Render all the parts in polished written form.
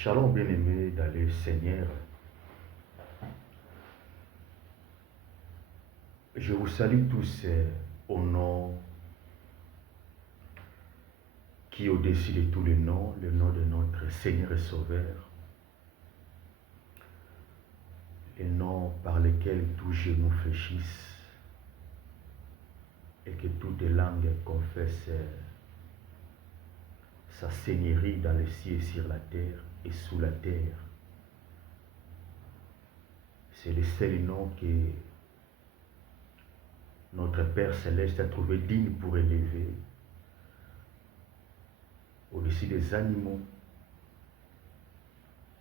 Shalom bien-aimés dans le Seigneur. Je vous salue tous au nom qui est au-dessus de tous les noms, le nom de notre Seigneur et Sauveur, le nom par lequel tous genoux fléchissent et que toutes les langues confessent sa seigneurie dans les cieux, sur la terre et sous la terre. C'est le seul nom que notre Père Céleste a trouvé digne pour élever au-dessus des animaux,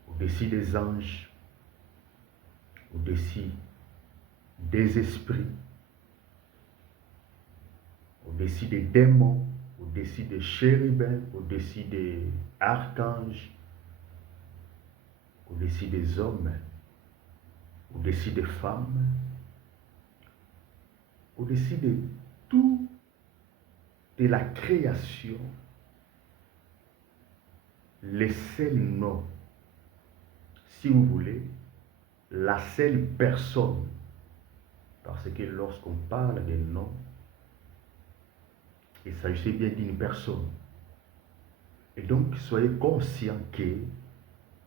au-dessus des anges, au-dessus des esprits, au-dessus des démons, au-dessus des chérubins, au-dessus des archanges, au-dessus des hommes, au-dessus des femmes, au-dessus de tout de la création, le seul nom, si vous voulez, la seule personne, parce que lorsqu'on parle de nom, il s'agissait bien d'une personne. Et donc, soyez conscients qu'il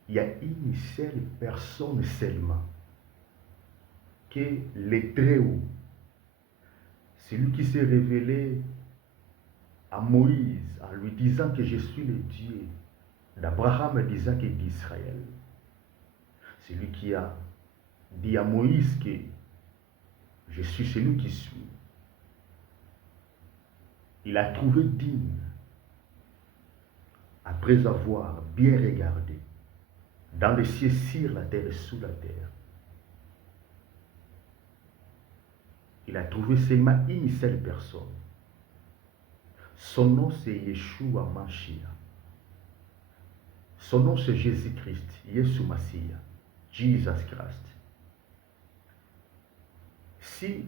y a une seule personne seulement, que le Très-Haut, celui qui s'est révélé à Moïse en lui disant que je suis le Dieu d'Abraham, d'Isaac et d'Israël. Celui qui a dit à Moïse que je suis celui qui suis. Il a trouvé digne, après avoir bien regardé, dans les cieux, sur la terre et sous la terre. Il a trouvé seulement une seule personne. Son nom c'est Yeshua Mashiach. Son nom c'est Jésus-Christ, Yeshua Mashiach, Jesus Christ. Si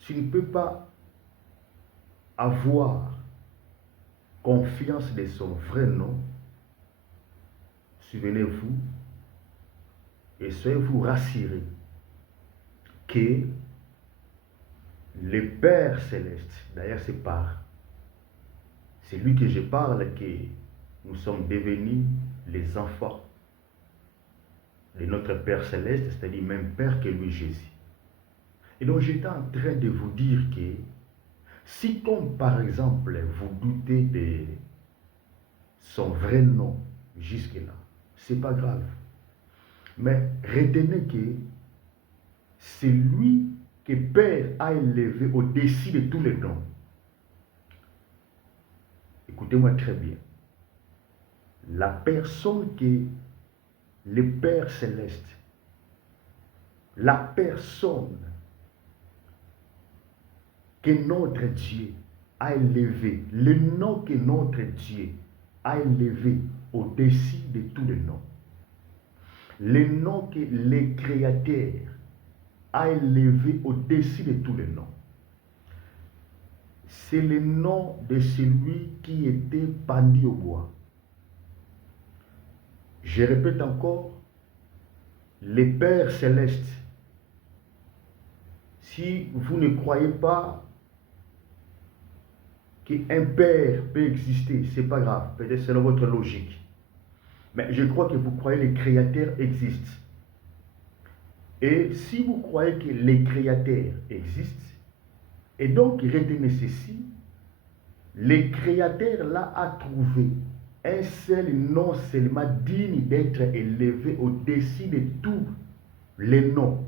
tu ne peux pas avoir confiance de son vrai nom, souvenez-vous et soyez-vous rassurés que le Père Céleste, d'ailleurs c'est lui que je parle, que nous sommes devenus les enfants de notre Père Céleste, c'est-à-dire même Père que lui Jésus. Et donc j'étais en train de vous dire que si comme par exemple vous doutez de son vrai nom jusque-là, c'est pas grave. Mais retenez que c'est lui que Père a élevé au-dessus de tous les noms. Écoutez-moi très bien. La personne que le Père Céleste, la personne que notre Dieu a élevé, le nom que notre Dieu a élevé au-dessus de tous les noms, le nom que le Créateur a élevé au-dessus de tous les noms, c'est le nom de celui qui était pendu au bois. Je répète encore, le Père Céleste. Si vous ne croyez pas qu'un Père peut exister, ce n'est pas grave, peut-être c'est selon votre logique. Mais je crois que vous croyez que le Créateur existe. Et si vous croyez que le Créateur existe, et donc retenez ceci, le Créateur là a trouvé un seul nom seulement digne d'être élevé au-dessus de tous les noms.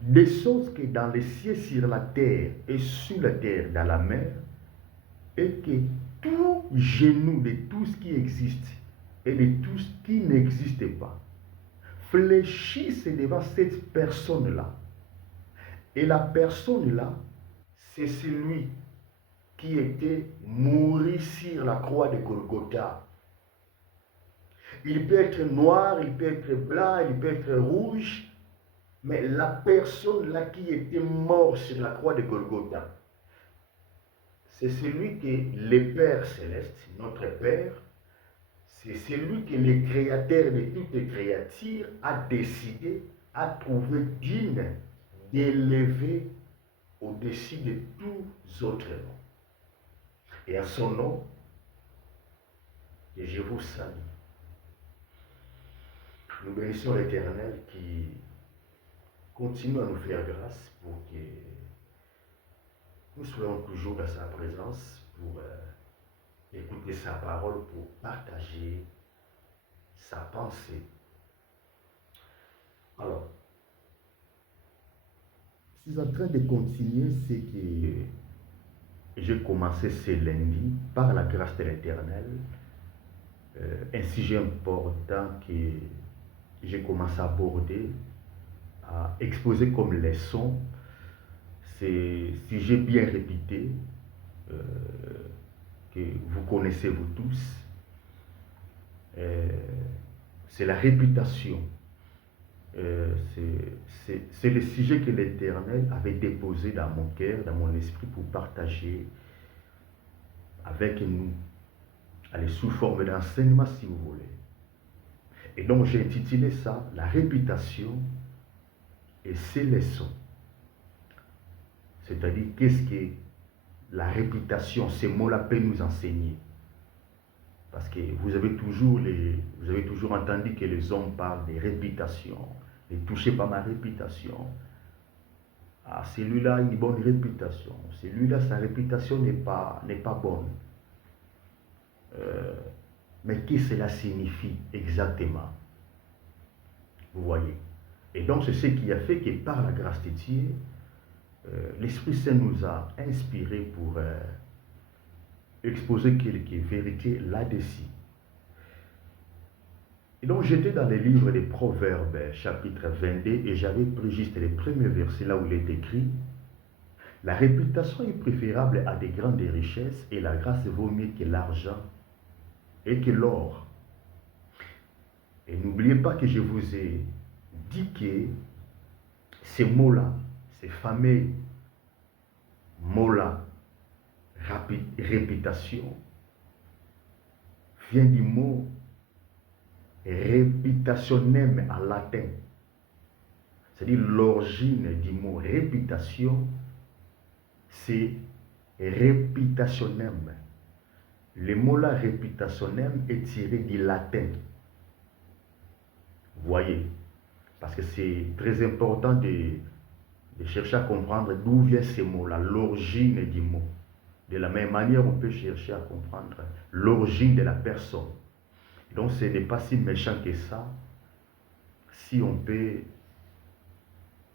Des choses que dans les cieux, sur la terre et sous la terre, dans la mer, et que tout genou de tout ce qui existe et de tout ce qui n'existe pas fléchissent devant cette personne-là. Et la personne-là, c'est celui qui était mouru sur la croix de Golgotha. Il peut être noir, il peut être blanc, il peut être rouge, mais la personne là qui était morte sur la croix de Golgotha, c'est celui que le Père Céleste, notre Père, c'est celui que le créateur de toute créature a décidé, a trouvé digne d'élever au-dessus de tous autres noms. Et à son nom, je vous salue. Nous bénissons l'Éternel qui continue à nous faire grâce pour que nous soyons toujours dans sa présence pour écouter sa parole, pour partager sa pensée. Alors, je suis en train de continuer ce que j'ai commencé ce lundi par la grâce de l'Éternel. Un sujet important que j'ai commencé à aborder, à exposer comme leçon. C'est un sujet bien répété que vous connaissez vous tous. C'est la réputation. C'est le sujet que l'Éternel avait déposé dans mon cœur, dans mon esprit pour partager avec nous. Allez, sous forme d'enseignement si vous voulez. Et donc j'ai intitulé ça « La réputation et ses leçons ». C'est-à-dire, qu'est-ce que la réputation, ces mots-là peuvent nous enseigner? Parce que vous avez toujours entendu que les hommes parlent de réputation. Ne touchez pas ma réputation. Ah, celui-là a une bonne réputation. Celui-là, sa réputation n'est pas bonne. Mais qu'est-ce que cela signifie exactement? Vous voyez. Et donc, c'est ce qui a fait que par la grâce de Dieu, l'Esprit Saint nous a inspirés pour exposer quelques vérités là-dessus. Et donc, j'étais dans les livres des Proverbes, chapitre 22, et j'avais pris juste les premiers versets là où il est écrit « La réputation est préférable à des grandes richesses, et la grâce vaut mieux que l'argent et que l'or. » Et n'oubliez pas que je vous ai dit que ces mots-là, ces fameux mots-là, réputation, vient du mot reputationem en latin. C'est-à-dire l'origine du mot réputation, c'est reputationem. Le mot-là, reputationem, est tiré du latin. Vous voyez, parce que c'est très important de chercher à comprendre d'où vient ce mot-là, l'origine du mot. De la même manière, on peut chercher à comprendre l'origine de la personne. Donc, ce n'est pas si méchant que ça, si on peut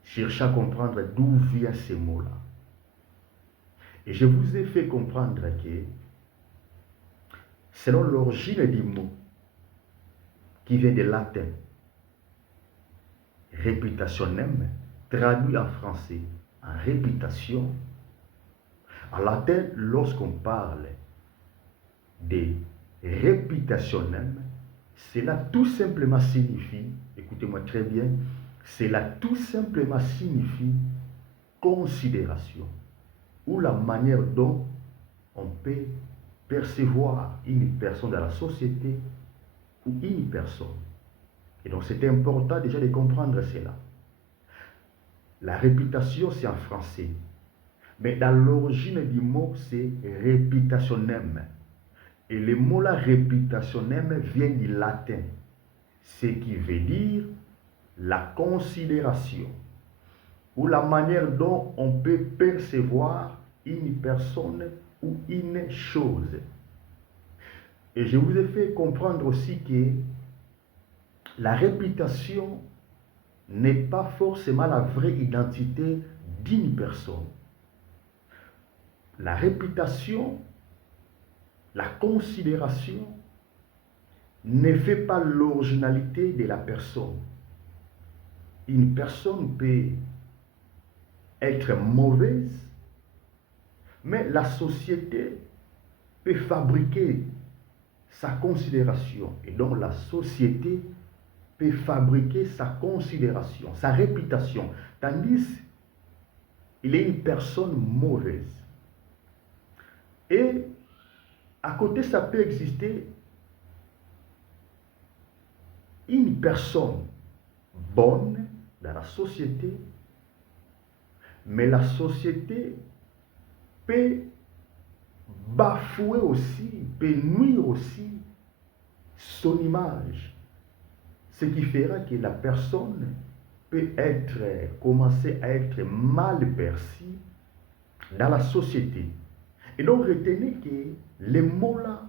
chercher à comprendre d'où vient ce mot-là. Et je vous ai fait comprendre que, selon l'origine du mot, qui vient du latin, reputationem, traduit en français en réputation, en latin, lorsqu'on parle de reputationem, cela tout simplement signifie, écoutez-moi très bien, cela tout simplement signifie considération, ou la manière dont on peut percevoir une personne dans la société ou une personne. Et donc c'est important déjà de comprendre cela. La réputation, c'est en français. Mais dans l'origine du mot, c'est reputationem. Et le mot-là, reputationem, vient du latin. Ce qui veut dire la considération. Ou la manière dont on peut percevoir une personne ou une chose. Et je vous ai fait comprendre aussi que la réputation n'est pas forcément la vraie identité d'une personne. La réputation, la considération ne fait pas l'originalité de la personne. Une personne peut être mauvaise, mais la société peut fabriquer sa considération. Et donc la société peut fabriquer sa considération, sa réputation. Tandis qu'il est une personne mauvaise. Et à côté, ça peut exister personne bonne dans la société, mais la société peut bafouer aussi, peut nuire aussi son image. Ce qui fera que la personne peut commencer à être mal perçue dans la société. Et donc retenez que les mots-là,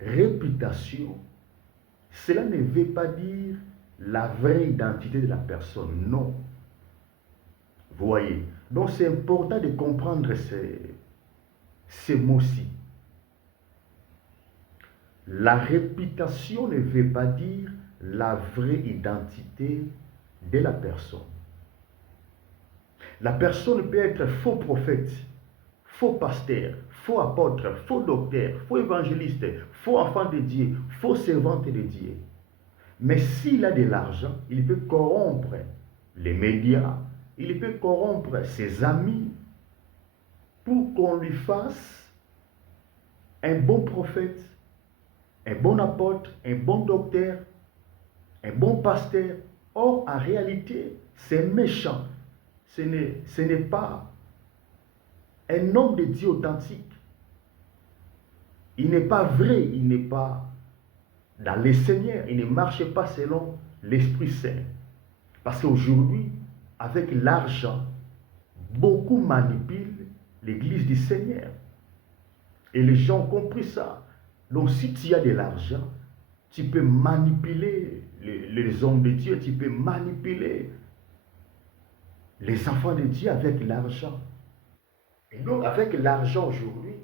réputation, cela ne veut pas dire la vraie identité de la personne, non. Vous voyez. Donc c'est important de comprendre ces mots-ci. La réputation ne veut pas dire la vraie identité de la personne. La personne peut être faux prophète, faux pasteur, faux apôtre, faux docteur, faux évangéliste, faux enfant de Dieu, faux servante de Dieu. Mais s'il a de l'argent, il peut corrompre les médias, il peut corrompre ses amis pour qu'on lui fasse un bon prophète, un bon apôtre, un bon docteur, un bon pasteur. Or, en réalité, c'est méchant. Ce n'est pas un homme de Dieu authentique. Il n'est pas vrai, il n'est pas dans le Seigneur, il ne marche pas selon l'Esprit Saint. Parce qu'aujourd'hui, avec l'argent, beaucoup manipulent l'Église du Seigneur. Et les gens ont compris ça. Donc si tu as de l'argent, tu peux manipuler les hommes de Dieu, tu peux manipuler les enfants de Dieu avec l'argent. Et donc avec l'argent aujourd'hui,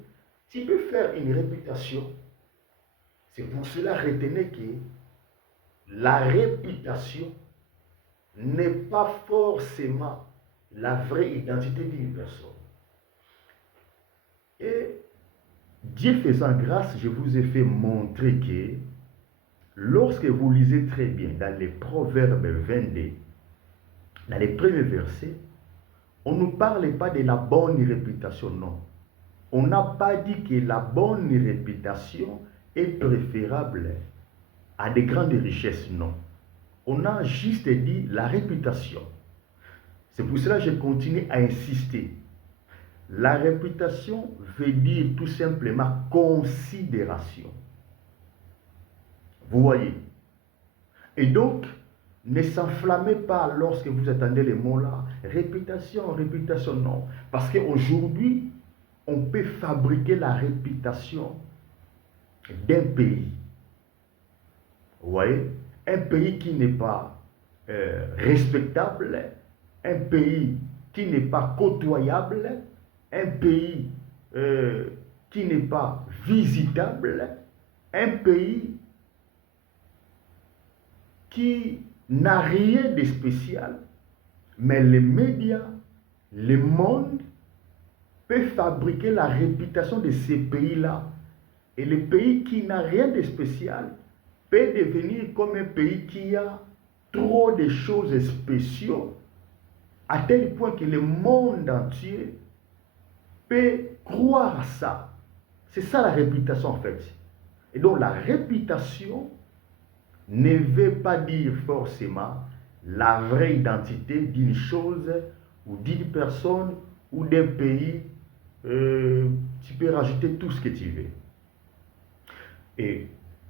tu peux faire une réputation. C'est pour cela retenez que la réputation n'est pas forcément la vraie identité d'une personne. Et Dieu faisant grâce, je vous ai fait montrer que lorsque vous lisez très bien dans les Proverbes 22, dans les premiers versets, on ne nous parle pas de la bonne réputation, non. On n'a pas dit que la bonne réputation est préférable à des grandes richesses, non. On a juste dit la réputation. C'est pour cela que je continue à insister. La réputation veut dire tout simplement considération. Vous voyez. Et donc, ne s'enflammez pas lorsque vous attendez les mots-là. Réputation, réputation, non. Parce qu'aujourd'hui, on peut fabriquer la réputation d'un pays. Vous voyez? Un pays qui n'est pas respectable, un pays qui n'est pas côtoyable, un pays qui n'est pas visitable, un pays qui n'a rien de spécial, mais les médias, le monde peut fabriquer la réputation de ces pays-là. Et le pays qui n'a rien de spécial peut devenir comme un pays qui a trop de choses spéciales, à tel point que le monde entier peut croire à ça. C'est ça la réputation en fait. Et donc la réputation ne veut pas dire forcément la vraie identité d'une chose ou d'une personne ou d'un pays. Tu peux rajouter tout ce que tu veux. Et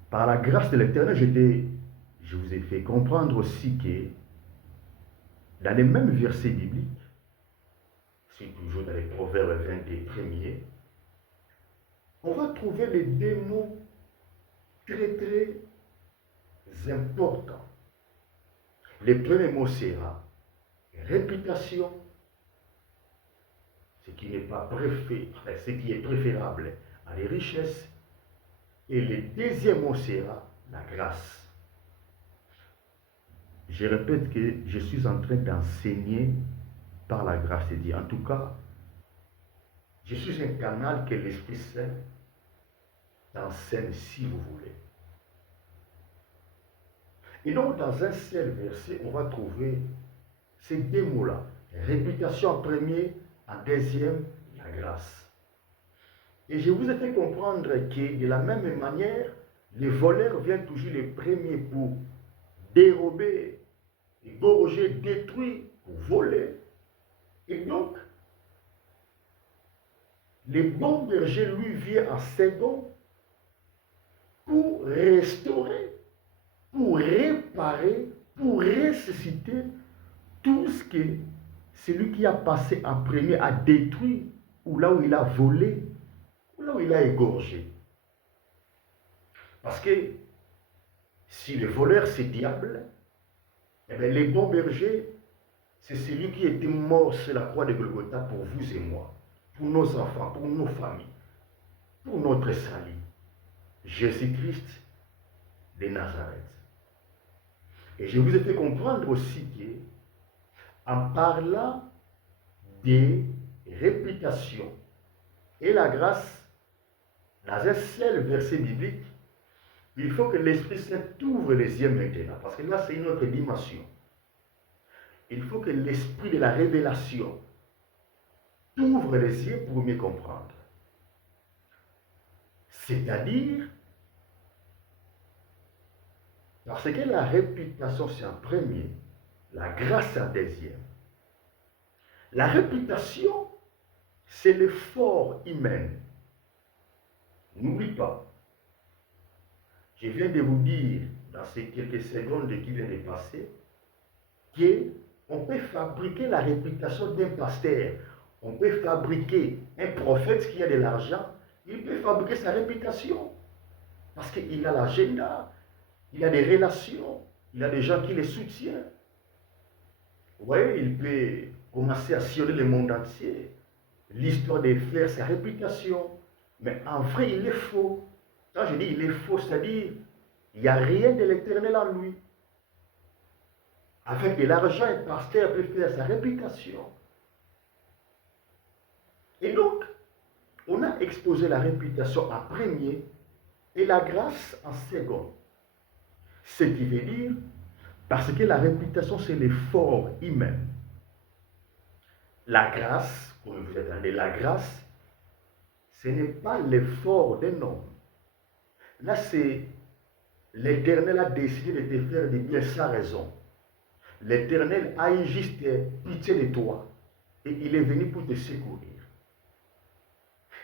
par la grâce de l'Éternel, je vous ai fait comprendre aussi que dans les mêmes versets bibliques, c'est toujours dans les Proverbes 21 premiers, on va trouver les deux mots très très importants. Le premier mot sera réputation, ce qui n'est pas ce qui est préférable à les richesses. Et le deuxième mot sera la grâce. Je répète que je suis en train d'enseigner par la grâce de Dieu. En tout cas, je suis un canal que l'Esprit Saint enseigne si vous voulez. Et donc, dans un seul verset, on va trouver ces deux mots-là. Réputation en premier, en deuxième, la grâce. Et je vous ai fait comprendre que de la même manière, les voleurs viennent toujours les premiers pour dérober, égorger, détruire, pour voler. Et donc, le bon berger, lui, vient en second pour restaurer, pour réparer, pour ressusciter tout ce que celui qui a passé en premier a détruit, ou là où il a volé, ou là où il a égorgé. Parce que si le voleur c'est diable, eh bien, les bons bergers, c'est celui qui était mort sur la croix de Golgotha pour vous et moi, pour nos enfants, pour nos familles, pour notre salut. Jésus-Christ de Nazareth. Et je vous ai fait comprendre aussi que, en parlant des réputations et la grâce, dans un seul verset biblique, il faut que l'Esprit Saint t'ouvre les yeux maintenant, parce que là, c'est une autre dimension. Il faut que l'Esprit de la révélation t'ouvre les yeux pour mieux comprendre. C'est-à-dire, parce que la réputation, c'est un premier, la grâce, c'est un deuxième. La réputation, c'est l'effort humain. N'oublie pas. Je viens de vous dire, dans ces quelques secondes qui viennent de passer, qu'on peut fabriquer la réputation d'un pasteur. On peut fabriquer un prophète qui a de l'argent. Il peut fabriquer sa réputation. Parce qu'il a l'agenda, il a des relations, il a des gens qui le soutiennent. Vous voyez, il peut commencer à sillonner le monde entier. L'histoire de faire sa réputation. Mais en vrai, il est faux. Quand je dis il est faux, c'est-à-dire il n'y a rien de l'éternel en lui. Avec de l'argent, un pasteur peut faire sa réputation. Et donc, on a exposé la réputation en premier et la grâce en second. Ce qui veut dire, parce que la réputation, c'est l'effort humain. La grâce, comme vous entendez, la grâce, ce n'est pas l'effort d'un homme. Là, c'est l'Éternel a décidé de te faire du bien sans raison. L'Éternel a eu juste pitié de toi et il est venu pour te secourir.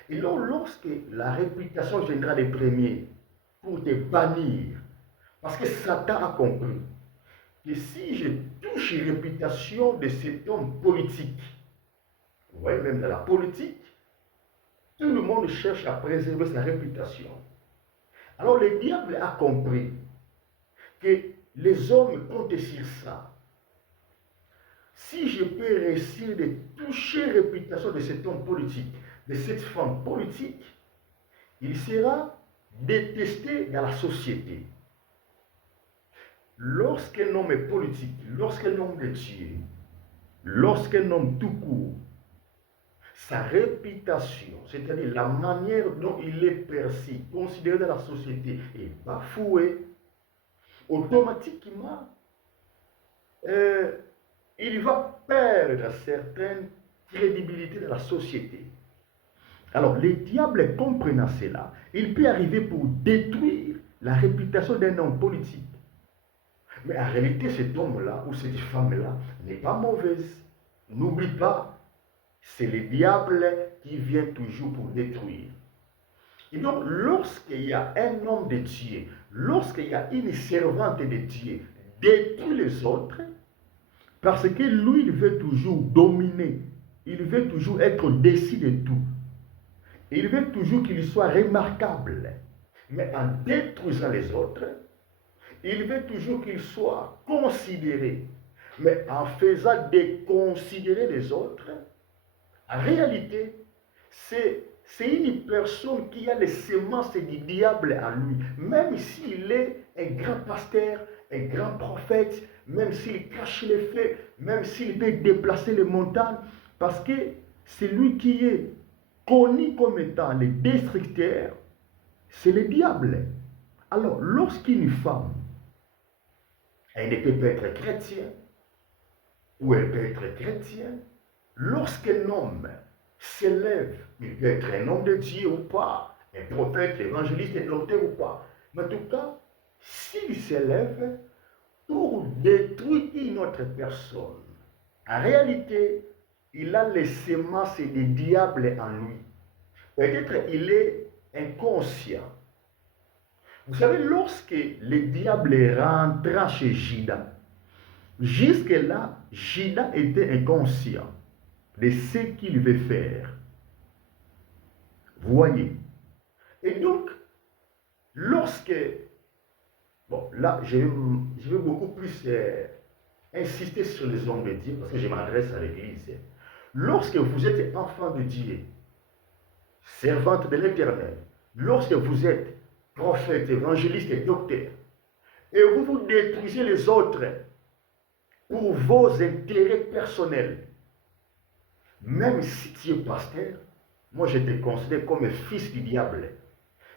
Et donc, lorsque la réputation viendra des premiers pour te bannir, parce que Satan a compris que si je touche la réputation de cet homme politique, vous voyez, même dans la politique, tout le monde cherche à préserver sa réputation. Alors le diable a compris que les hommes comptent sur ça. Si je peux réussir de toucher la réputation de cet homme politique, de cette femme politique, il sera détesté dans la société. Lorsqu'un homme est politique, lorsqu'un homme est Dieu, lorsqu'un homme tout court, sa réputation, c'est-à-dire la manière dont il est perçu, considéré dans la société, est bafouée, automatiquement, il va perdre certaines crédibilités de la société. Alors, les diables comprenant cela, il peut arriver pour détruire la réputation d'un homme politique. Mais en réalité, cet homme-là ou cette femme-là n'est pas mauvaise. N'oublie pas, c'est le diable qui vient toujours pour détruire. Et donc, lorsqu'il y a un homme de Dieu, lorsqu'il y a une servante de Dieu, détruit les autres, parce que lui, il veut toujours dominer, il veut toujours être au-dessus de tout. Il veut toujours qu'il soit remarquable. Mais en détruisant les autres, il veut toujours qu'il soit considéré. Mais en faisant déconsidérer les autres, en réalité, c'est une personne qui a les semences du diable en lui. Même s'il est un grand pasteur, un grand prophète, même s'il cache les faits, même s'il peut déplacer les montagnes, parce que c'est lui qui est connu comme étant le destructeur, c'est le diable. Alors, lorsqu'une femme, elle ne peut pas être chrétienne, ou elle peut être chrétienne, lorsqu'un homme s'élève, il peut être un homme de Dieu ou pas, un prophète, évangéliste, un docteur ou pas, mais en tout cas, s'il s'élève pour détruire une autre personne. En réalité, il a les semences des diables en lui. Peut-être il est inconscient. Vous savez, lorsque le diable rentra chez Judas, jusque-là, Judas était inconscient de ce qu'il veut faire. Vous voyez. Et donc, lorsque, bon, là, je vais beaucoup plus insister sur les hommes de Dieu, parce que je m'adresse à l'Église. Lorsque vous êtes enfant de Dieu, servante de l'Éternel, lorsque vous êtes prophète, évangéliste et docteur, et vous détruisez les autres pour vos intérêts personnels, même si tu es pasteur, moi je te considère comme un fils du diable.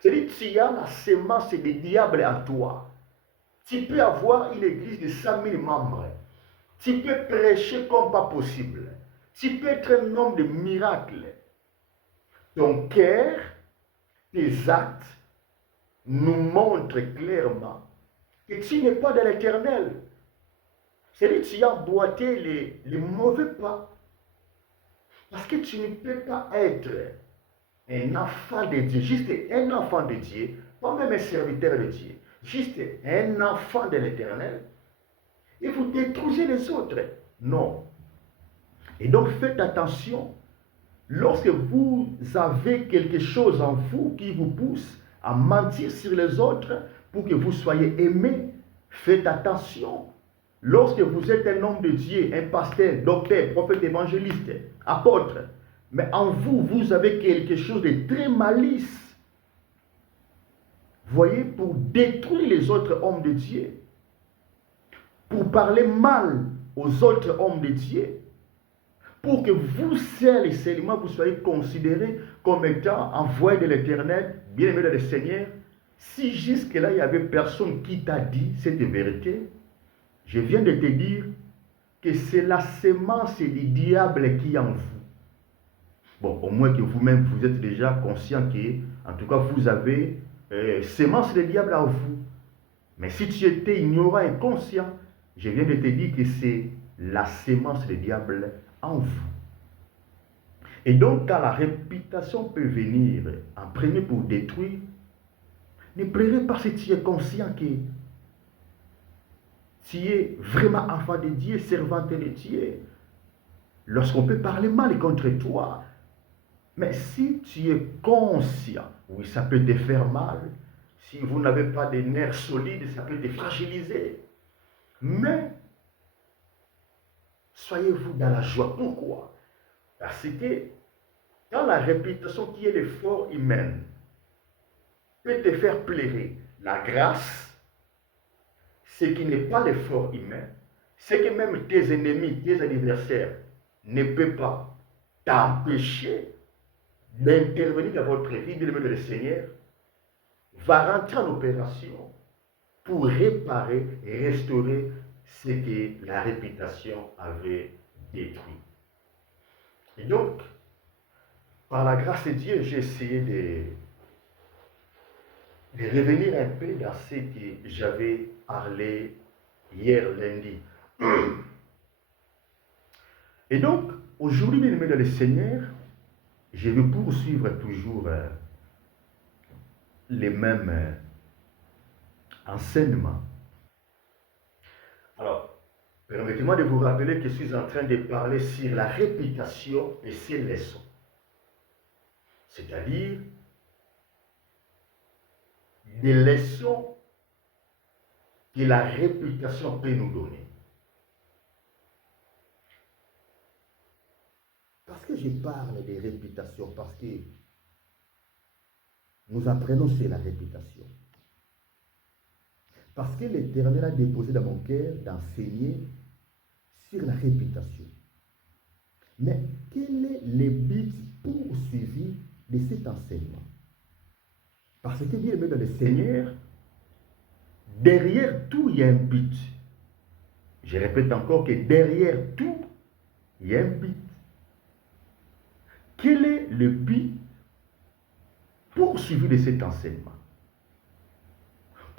C'est-à-dire que tu as la sémence du diable en toi. Tu peux avoir une église de 100 000 membres. Tu peux prêcher comme pas possible. Tu peux être un homme de miracles. Ton cœur, tes actes nous montrent clairement que tu n'es pas de l'Éternel. C'est-à-dire que tu as emboîté les mauvais pas. Parce que tu ne peux pas être un enfant de Dieu, juste un enfant de Dieu, pas même un serviteur de Dieu, juste un enfant de l'Éternel, et vous détruisez les autres. Non. Et donc faites attention, lorsque vous avez quelque chose en vous qui vous pousse à mentir sur les autres pour que vous soyez aimés, faites attention. Lorsque vous êtes un homme de Dieu, un pasteur, docteur, prophète, évangéliste, apôtre, mais en vous, vous avez quelque chose de très malice. Voyez, pour détruire les autres hommes de Dieu, pour parler mal aux autres hommes de Dieu, pour que vous seuls et seulement vous soyez considérés comme étant envoyés de l'Éternel, bien-aimés de le Seigneur. Si jusque-là, il n'y avait personne qui t'a dit cette vérité, je viens de te dire que c'est la sémence du diable qui est en vous. Bon, au moins que vous-même, vous êtes déjà conscient que, en tout cas, vous avez sémence du diable en vous. Mais si tu étais ignorant et conscient, je viens de te dire que c'est la sémence du diable en vous. Et donc, quand la réputation peut venir en premier pour détruire, ne pleurez pas si tu es conscient que tu es vraiment enfant de Dieu, servante de Dieu. Lorsqu'on peut parler mal contre toi, mais si tu es conscient, oui, ça peut te faire mal. Si vous n'avez pas des nerfs solides, ça peut te fragiliser. Mais soyez-vous dans la joie. Pourquoi? Parce que quand la réputation qui est l'effort humain peut te faire pleurer, la grâce, ce qui n'est pas l'effort humain, c'est que même tes ennemis, tes adversaires ne peuvent pas t'empêcher d'intervenir dans votre vie, de le Seigneur va rentrer en opération pour réparer et restaurer ce que la réputation avait détruit. Et donc, par la grâce de Dieu, j'ai essayé de revenir un peu dans ce que j'avais parlé hier lundi. Et donc, aujourd'hui, bien aimé dans le Seigneur, je vais poursuivre toujours les mêmes enseignements. Alors, permettez-moi de vous rappeler que je suis en train de parler sur la réputation et ses leçons. C'est-à-dire des leçons que la réputation peut nous donner. Parce que je parle de réputation, parce que nous apprenons sur la réputation. Parce que l'Éternel a déposé dans mon cœur d'enseigner sur la réputation. Mais quel est le but poursuivi de cet enseignement? Parce que bien aimé dans le Seigneur, derrière tout, il y a un but. Je répète encore que derrière tout, il y a un but. Quel est le but poursuivi de cet enseignement?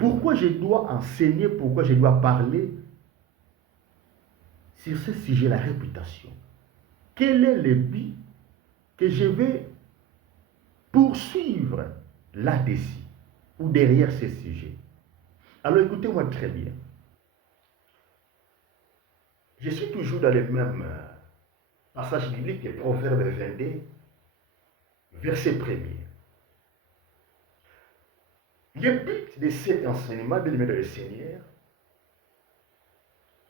Pourquoi je dois enseigner, pourquoi je dois parler sur ce sujet, la réputation? Quel est le but que je vais poursuivre là-dessus ou derrière ce sujet? Alors écoutez-moi très bien. Je suis toujours dans le même passage biblique, Proverbe 22, verset 1er. Le but de cet enseignement, bien aimé dans le Seigneur,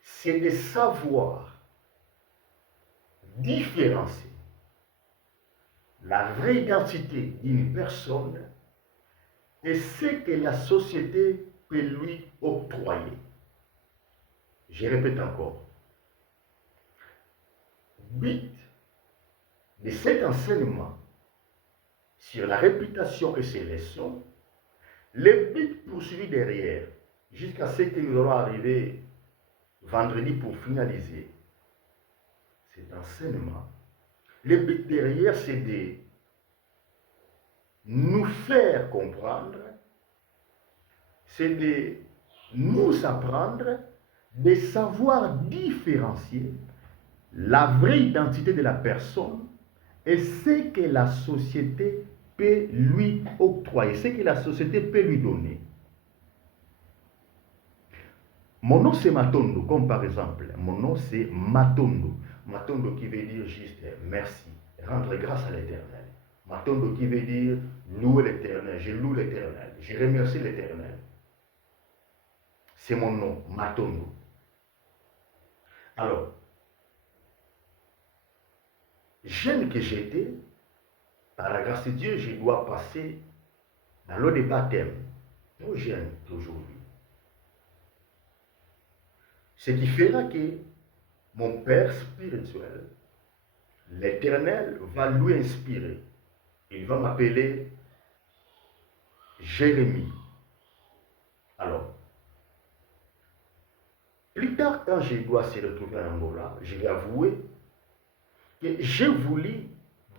c'est de savoir différencier la vraie identité d'une personne et ce que la société peut lui octroyer. Je répète encore. But de cet enseignement sur la réputation et ses leçons, le but poursuivi derrière, jusqu'à ce que nous allons arriver vendredi pour finaliser cet enseignement, le but derrière, c'est de nous faire comprendre, c'est de nous apprendre, de savoir différencier la vraie identité de la personne et ce que la société peut lui octroyer, ce que la société peut lui donner. Mon nom c'est Matondo, comme par exemple, mon nom c'est Matondo. Matondo qui veut dire juste merci, rendre grâce à l'Éternel. Matondo qui veut dire louer l'Éternel, je loue l'Éternel, je remercie l'Éternel. C'est mon nom, Matondo. Alors, jeune que j'étais, par la grâce de Dieu, je dois passer dans l'eau de baptême. Trop jeune qu'aujourd'hui. Ce qui fera que mon Père spirituel, l'Éternel, va lui inspirer. Il va m'appeler Jérémie. Alors, plus tard, quand je dois se retrouver en Angola, je vais avouer que j'ai voulu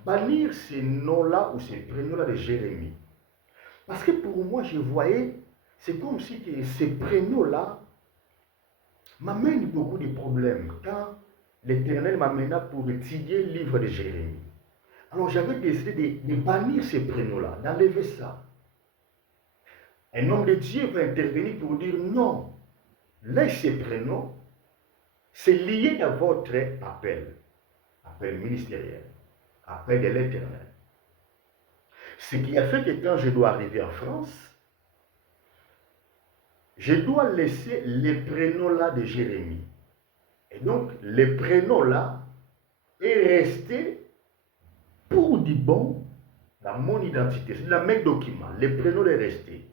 bannir ces noms-là ou ces prénoms-là de Jérémie. Parce que pour moi, je voyais, c'est comme si que ces prénoms-là m'amènent beaucoup de problèmes. Quand l'Éternel m'amena pour étudier le livre de Jérémie. Alors j'avais décidé de bannir ces prénoms-là, d'enlever ça. Un homme de Dieu va intervenir pour dire non, laisse ces prénoms, c'est lié à votre appel, appel ministériel, appel de l'Éternel. Ce qui a fait que quand je dois arriver en France, je dois laisser les prénoms-là de Jérémie. Et donc, les prénoms-là est resté pour du bon dans mon identité. C'est le même document. Les prénoms est resté.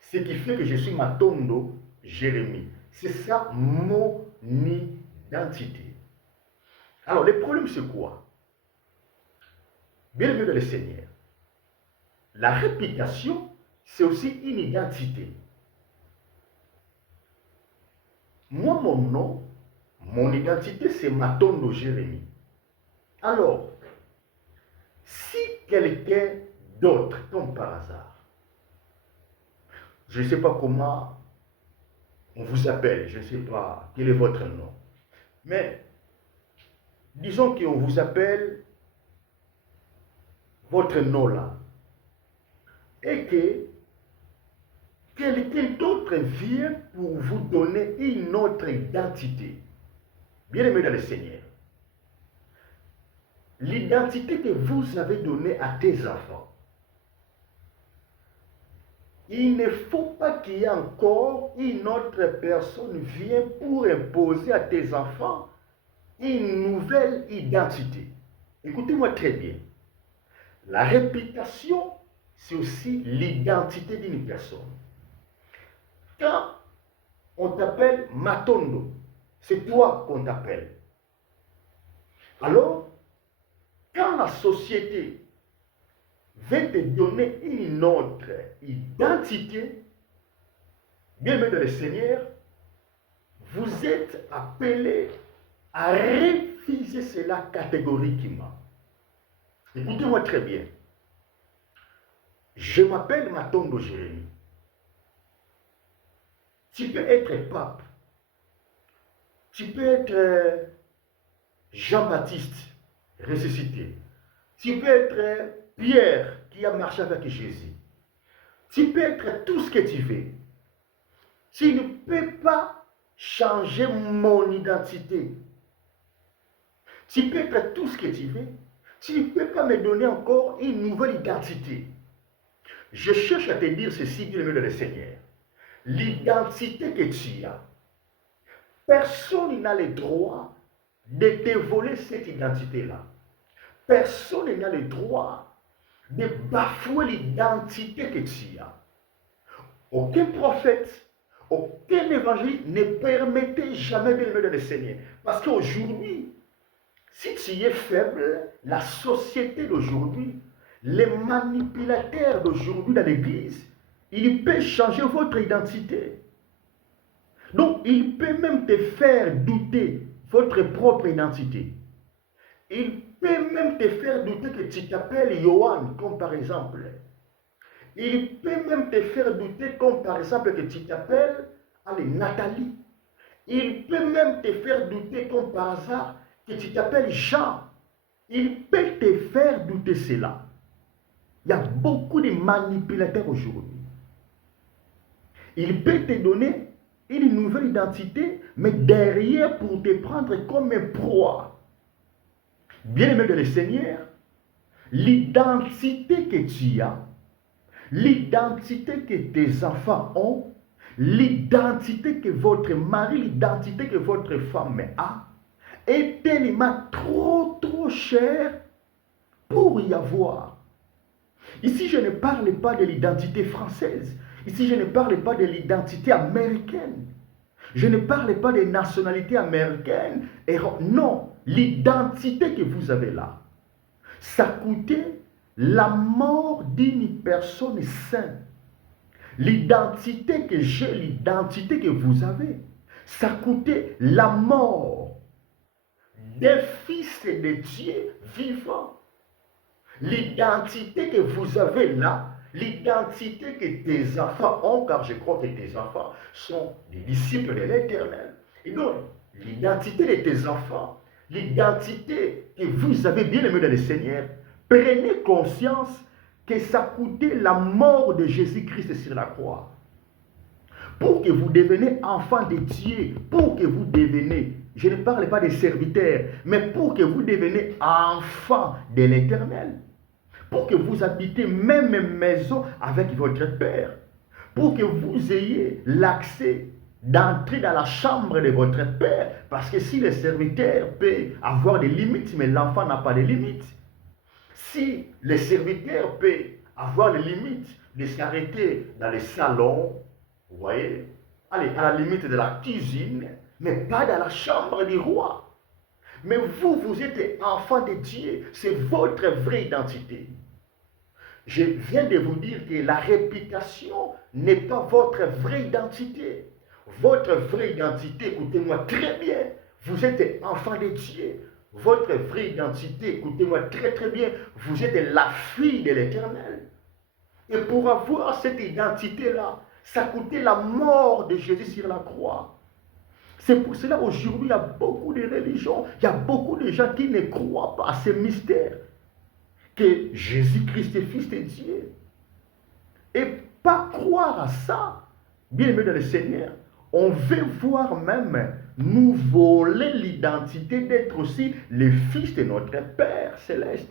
Ce qui fait que je suis Matondo Jérémie. C'est ça mon identité. Alors, le problème, c'est quoi? Bien aimé dans le Seigneur, la réputation, c'est aussi une identité. Moi, mon nom, mon identité, c'est Matondo Jérémie. Alors, si quelqu'un d'autre, comme par hasard, je ne sais pas comment on vous appelle, je ne sais pas quel est votre nom, mais disons qu'on vous appelle votre nom là, et que quelqu'un d'autre vient pour vous donner une autre identité. Bien aimé dans le Seigneur, l'identité que vous avez donnée à tes enfants, il ne faut pas qu'il y ait encore une autre personne vienne pour imposer à tes enfants une nouvelle identité. Écoutez-moi très bien. La réputation, c'est aussi l'identité d'une personne. Quand on t'appelle Matondo, c'est toi qu'on t'appelle. Alors, quand la société veut te donner une autre identité, bien aimé dans le Seigneur, vous êtes appelé à refuser cela catégoriquement. Écoutez-moi très bien. Je m'appelle Matondo Jérémie. Tu peux être pape. Tu peux être Jean-Baptiste ressuscité. Tu peux être Pierre qui a marché avec Jésus. Tu peux être tout ce que tu veux. Tu ne peux pas changer mon identité. Tu peux être tout ce que tu veux. Tu ne peux pas me donner encore une nouvelle identité. Je cherche à te dire ceci, bien-aimé dans le Seigneur. L'identité que tu as, personne n'a le droit de te voler cette identité-là. Personne n'a le droit de bafouer l'identité que tu as. Aucun prophète, aucun évangéliste ne permettait jamais de le Seigneur. Parce qu'aujourd'hui, si tu es faible, la société d'aujourd'hui, les manipulateurs d'aujourd'hui dans l'église, ils peuvent changer votre identité. Donc, il peut même te faire douter votre propre identité. Il peut même te faire douter que tu t'appelles Johan, comme par exemple. Il peut même te faire douter, comme par exemple, que tu t'appelles Nathalie. Il peut même te faire douter, comme par hasard, que tu t'appelles Jean. Il peut te faire douter cela. Il y a beaucoup de manipulateurs aujourd'hui. Il peut te donner une nouvelle identité, mais derrière pour te prendre comme un proie. Bien-aimé de le Seigneur, l'identité que tu as, l'identité que tes enfants ont, l'identité que votre mari, l'identité que votre femme a, est tellement trop chère pour y avoir. Ici, je ne parle pas de l'identité française. Ici, je ne parle pas de l'identité américaine. Je ne parle pas de nationalité américaine. Non, l'identité que vous avez là, ça coûtait la mort d'une personne sainte. L'identité que j'ai, l'identité que vous avez, ça coûtait la mort des fils de Dieu vivants. L'identité que vous avez là, l'identité que tes enfants ont, car je crois que tes enfants sont des disciples de l'Éternel. Et donc, l'identité de tes enfants, l'identité que vous avez bien aimé dans le Seigneur, prenez conscience que ça coûtait la mort de Jésus-Christ sur la croix. Pour que vous deveniez enfants de Dieu, pour que vous deveniez, je ne parle pas des serviteurs, mais pour que vous deveniez enfants de l'Éternel. Pour que vous habitez même maison avec votre Père. Pour que vous ayez l'accès d'entrer dans la chambre de votre Père. Parce que si le serviteur peut avoir des limites, mais l'enfant n'a pas de limites. Si le serviteur peut avoir les limites de s'arrêter dans les salons, vous voyez, allez, à la limite de la cuisine, mais pas dans la chambre du roi. Mais vous, vous êtes enfant de Dieu, c'est votre vraie identité. Je viens de vous dire que la réputation n'est pas votre vraie identité. Votre vraie identité, écoutez-moi très bien, vous êtes enfant de Dieu. Votre vraie identité, écoutez-moi très bien, vous êtes la fille de l'Éternel. Et pour avoir cette identité-là, ça coûtait la mort de Jésus sur la croix. C'est pour cela aujourd'hui, il y a beaucoup de religions, il y a beaucoup de gens qui ne croient pas à ce mystère que Jésus-Christ est fils de Dieu. Et pas croire à ça, bien aimé dans le Seigneur, on veut voir même nous voler l'identité d'être aussi les fils de notre Père céleste.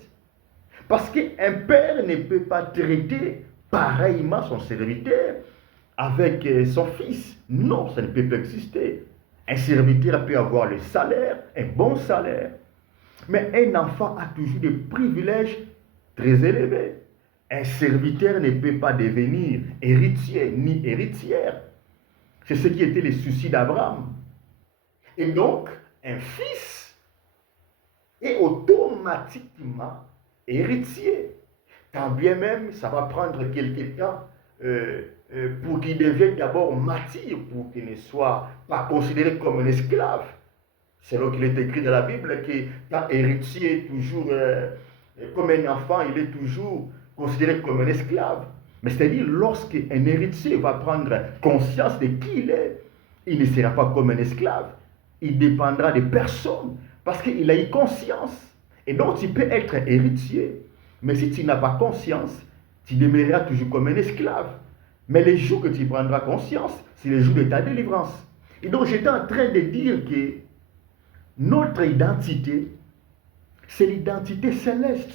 Parce qu'un père ne peut pas traiter pareillement son serviteur avec son fils. Non, ça ne peut pas exister. Un serviteur peut avoir le salaire, un bon salaire. Mais un enfant a toujours des privilèges très élevés. Un serviteur ne peut pas devenir héritier ni héritière. C'est ce qui était le souci d'Abraham. Et donc, un fils est automatiquement héritier. Quand bien même, ça va prendre quelque temps pour qu'il devienne d'abord mature, pour qu'il ne soit pas considéré comme un esclave. C'est là qu'il est écrit dans la Bible que quand héritier est toujours comme un enfant, il est toujours considéré comme un esclave. Mais c'est-à-dire, lorsqu'un héritier va prendre conscience de qui il ne sera pas comme un esclave. Il dépendra de personne parce qu'il a eu conscience. Et donc, tu peux être héritier. Mais si tu n'as pas conscience, tu demeureras toujours comme un esclave. Mais les jours que tu prendras conscience, c'est les jours de ta délivrance. Et donc, j'étais en train de dire que notre identité, c'est l'identité céleste.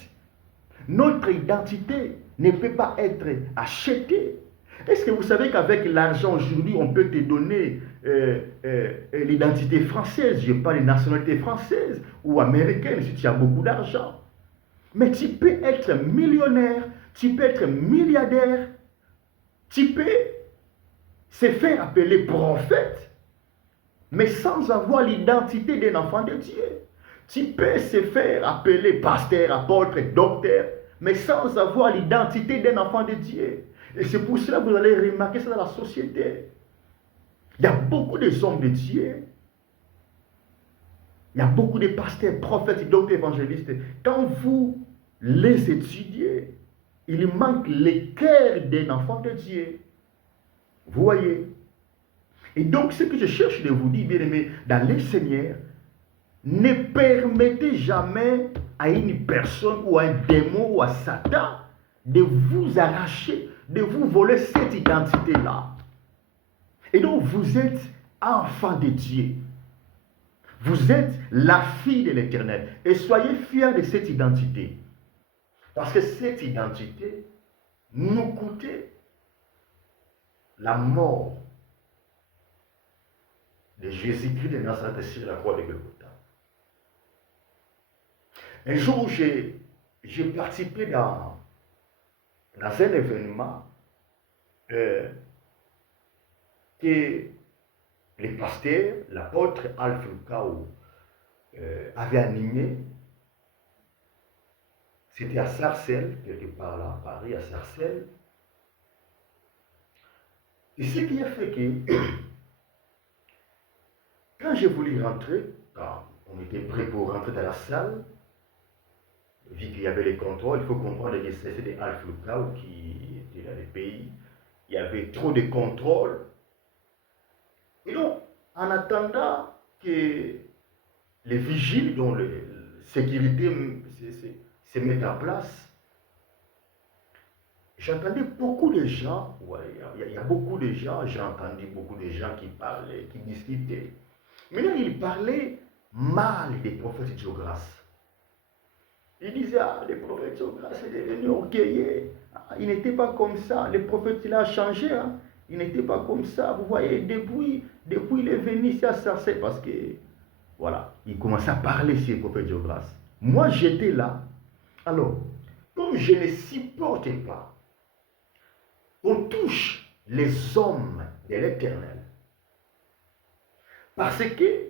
Notre identité ne peut pas être achetée. Est-ce que vous savez qu'avec l'argent aujourd'hui, on peut te donner l'identité française? Je parle de nationalité française ou américaine si tu as beaucoup d'argent. Mais tu peux être millionnaire, tu peux être milliardaire, tu peux se faire appeler prophète, mais sans avoir l'identité d'un enfant de Dieu. Tu peux se faire appeler pasteur, apôtre, docteur, mais sans avoir l'identité d'un enfant de Dieu. Et c'est pour cela que vous allez remarquer ça dans la société. Il y a beaucoup de hommes de Dieu. Il y a beaucoup de pasteurs, prophètes, docteurs, évangélistes. Quand vous les étudiez, il manque le cœur d'un enfant de Dieu. Vous voyez? Et donc, ce que je cherche de vous dire, bien aimé, dans le Seigneur, ne permettez jamais à une personne ou à un démon ou à Satan de vous arracher, de vous voler cette identité-là. Et donc, vous êtes enfant de Dieu. Vous êtes la fille de l'Éternel. Et soyez fiers de cette identité. Parce que cette identité nous coûtait la mort de Jésus-Christ de Nazareth sur la croix de Golgotha. Un jour, j'ai participé dans un événement que les pasteurs, l'apôtre Alpha Lucao avait animé. C'était à Sarcelles, quelque part là, à Paris, à Sarcelles. Et ce qui a fait que, quand j'ai voulu rentrer, quand on était prêt pour rentrer dans la salle, vu qu'il y avait les contrôles, il faut comprendre que c'était Alpha Lucao qui était dans les pays. Il y avait trop de contrôles. Et donc, en attendant que les vigiles, dont la sécurité se mettent en place, j'entendais beaucoup de gens, il y a beaucoup de gens, j'ai entendu beaucoup de gens qui parlaient, qui discutaient. Maintenant, ils parlaient mal des prophètes de grâce. Ils disaient, les prophètes de grâce sont devenus orgueilleux. Ils n'étaient pas comme ça. Les prophètes, il a changé. Il n'était pas comme ça. Vous voyez, depuis il est venu ici à Sarcelles, parce que, voilà, il commençait à parler sur les prophètes de grâce. Moi, j'étais là. Alors, comme je ne supportais pas qu'on touche les hommes de l'Éternel, parce que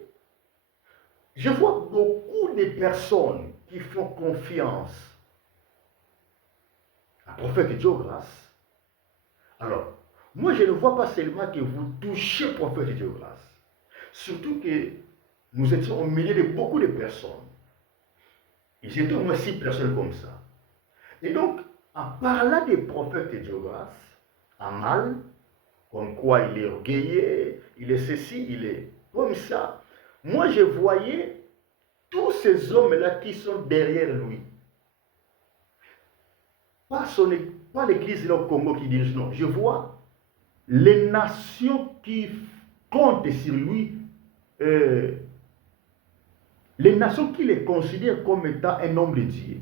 je vois beaucoup de personnes qui font confiance à prophète de grâce. Alors, moi, je ne vois pas seulement que vous touchez prophète de grâce. Surtout que nous étions au milieu de beaucoup de personnes. Ils étaient au moins 6 personnes comme ça. Et donc, en parlant des prophètes de grâce, en mal, comme quoi il est orgueilleux, il est ceci, il est comme ça. Moi, je voyais tous ces hommes-là qui sont derrière lui. Pas l'église au Congo qui dirige, non. Je vois les nations qui comptent sur lui, les nations qui le considèrent comme étant un homme de Dieu.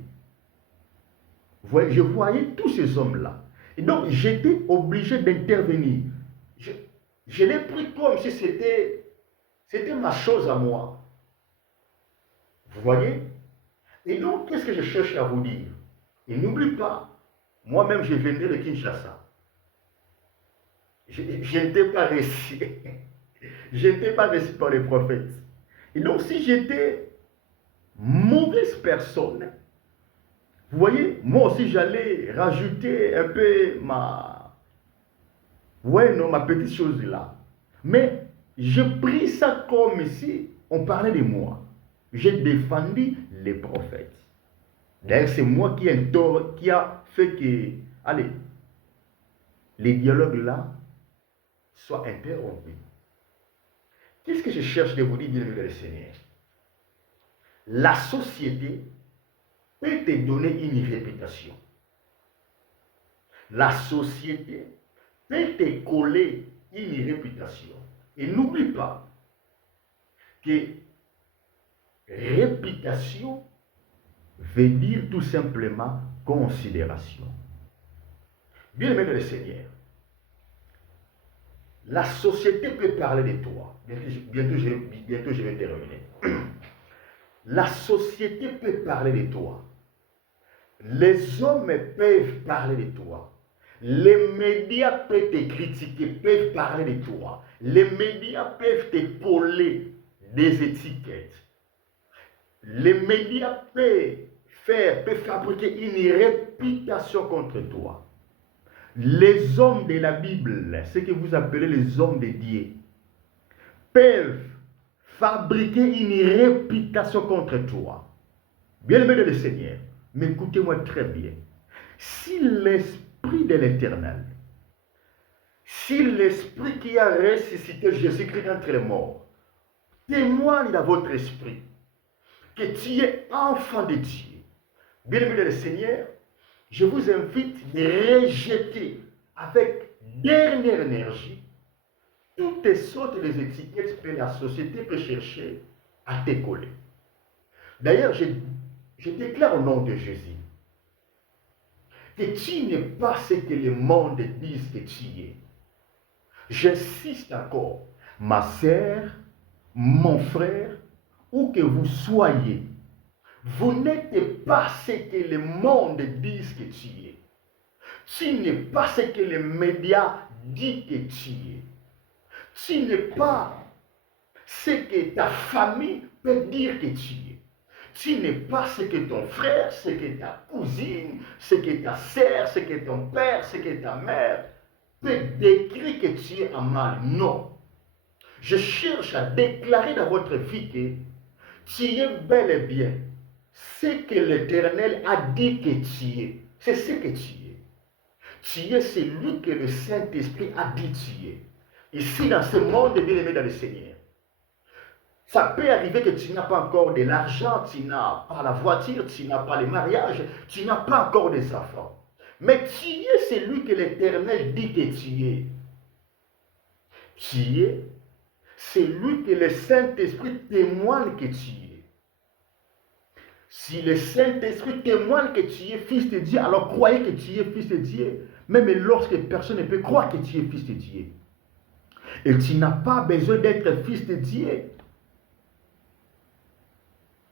Je voyais tous ces hommes-là. Et donc, j'étais obligé d'intervenir. Je l'ai pris comme si c'était ma chose à moi. Vous voyez? Et donc, qu'est-ce que je cherche à vous dire? Et n'oublie pas, moi-même, je venais de Kinshasa. Je n'étais pas reçu. Je n'étais pas reçu par les prophètes. Et donc, si j'étais mauvaise personne, vous voyez, moi aussi, j'allais rajouter un peu ma petite chose là. Mais je pris ça comme si on parlait de moi. J'ai défendu les prophètes. D'ailleurs, c'est moi qui a fait que, allez, les dialogues là soient interrompus. Qu'est-ce que je cherche de vous dire, bien aimé le Seigneur? La société peut te donner une réputation. La société peut te coller une réputation. Et n'oublie pas que réputation veut dire tout simplement considération. Bien aimé le Seigneur, la société peut parler de toi. Bientôt je vais terminer. La société peut parler de toi. Les hommes peuvent parler de toi. Les médias peuvent te critiquer, peuvent parler de toi. Les médias peuvent te coller des étiquettes. Les médias peuvent fabriquer une réputation contre toi. Les hommes de la Bible, ce que vous appelez les hommes de Dieu, peuvent fabriquer une réputation contre toi. Bien-aimé de le Seigneur, mais écoutez-moi très bien. Si l'Esprit de l'Éternel, si l'Esprit qui a ressuscité Jésus-Christ d'entre les morts, témoigne dans votre esprit que tu es enfant de Dieu, bien-aimé de le Seigneur, je vous invite à rejeter avec dernière énergie toutes sortes d'étiquettes que la société peut chercher à te coller. D'ailleurs, je déclare au nom de Jésus que tu n'es pas ce que le monde dit que tu es. J'insiste encore, ma sœur, mon frère, où que vous soyez, vous n'êtes pas ce que le monde dit que tu es. Tu n'es pas ce que les médias disent que tu es. Tu n'es pas ce que ta famille peut dire que tu es. Tu n'es pas ce que ton frère, ce que ta cousine, ce que ta sœur, ce que ton père, ce que ta mère peut décrire que tu es en mal. Non. Je cherche à déclarer dans votre vie que tu es bel et bien ce que l'Éternel a dit que tu es. C'est ce que tu es. Tu es celui que le Saint-Esprit a dit tu es. Ici, dans ce monde bien-aimé dans le Seigneur, ça peut arriver que tu n'as pas encore de l'argent, tu n'as pas la voiture, tu n'as pas le mariage, tu n'as pas encore des enfants. Mais tu es celui que l'Éternel dit que tu es. Tu es celui que le Saint-Esprit témoigne que tu es. Si le Saint-Esprit témoigne que tu es fils de Dieu, alors croyez que tu es fils de Dieu, même lorsque personne ne peut croire que tu es fils de Dieu. Et tu n'as pas besoin d'être fils de Dieu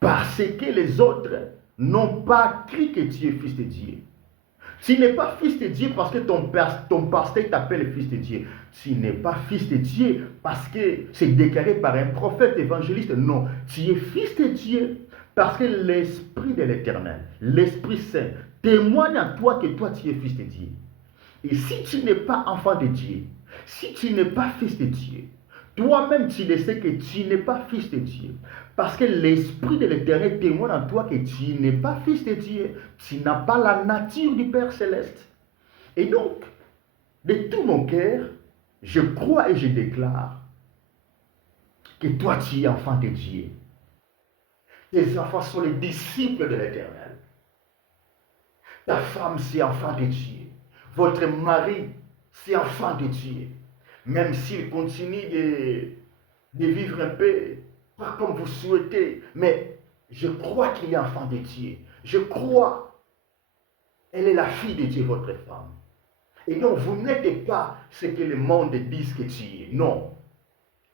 parce que les autres n'ont pas cru que tu es fils de Dieu. Tu n'es pas fils de Dieu parce que ton pasteur t'appelle fils de Dieu. Tu n'es pas fils de Dieu parce que c'est déclaré par un prophète évangéliste. Non, tu es fils de Dieu parce que l'Esprit de l'Éternel, l'Esprit Saint, témoigne à toi que toi tu es fils de Dieu. Et si tu n'es pas enfant de Dieu, si tu n'es pas fils de Dieu, toi-même tu le sais que tu n'es pas fils de Dieu. Parce que l'Esprit de l'Éternel témoigne en toi que tu n'es pas fils de Dieu. Tu n'as pas la nature du Père Céleste. Et donc, de tout mon cœur, je crois et je déclare que toi tu es enfant de Dieu. Tes enfants sont les disciples de l'Éternel. Ta femme, c'est enfant de Dieu. Votre mari, c'est enfant de Dieu. Même s'il continue de vivre un peu, pas comme vous souhaitez, mais je crois qu'il est enfant de Dieu. Je crois. Elle est la fille de Dieu, votre femme. Et donc, vous n'êtes pas ce que le monde dit que tu es. Non.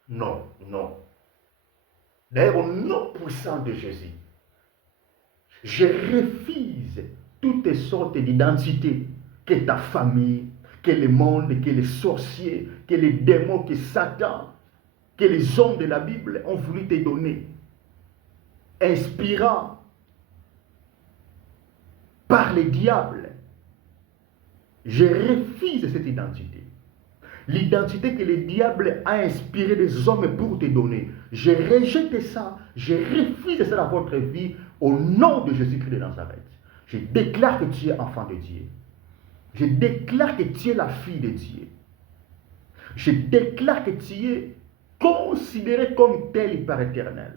Non, non. D'ailleurs, au nom puissant de Jésus, je refuse toutes sortes d'identités que ta famille, que le monde, que les sorciers, que les démons, que Satan, que les hommes de la Bible ont voulu te donner. Inspirant par le diable. Je refuse cette identité. L'identité que le diable a inspiré des hommes pour te donner. Je rejette ça. Je refuse ça dans votre vie au nom de Jésus-Christ de Nazareth. Je déclare que tu es enfant de Dieu. Je déclare que tu es la fille de Dieu. Je déclare que tu es considéré comme tel par Éternel.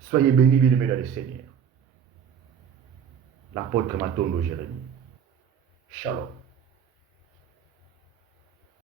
Soyez bénis, bien-aimés dans le Seigneur. L'apôtre Matondo Jérémie. Shalom.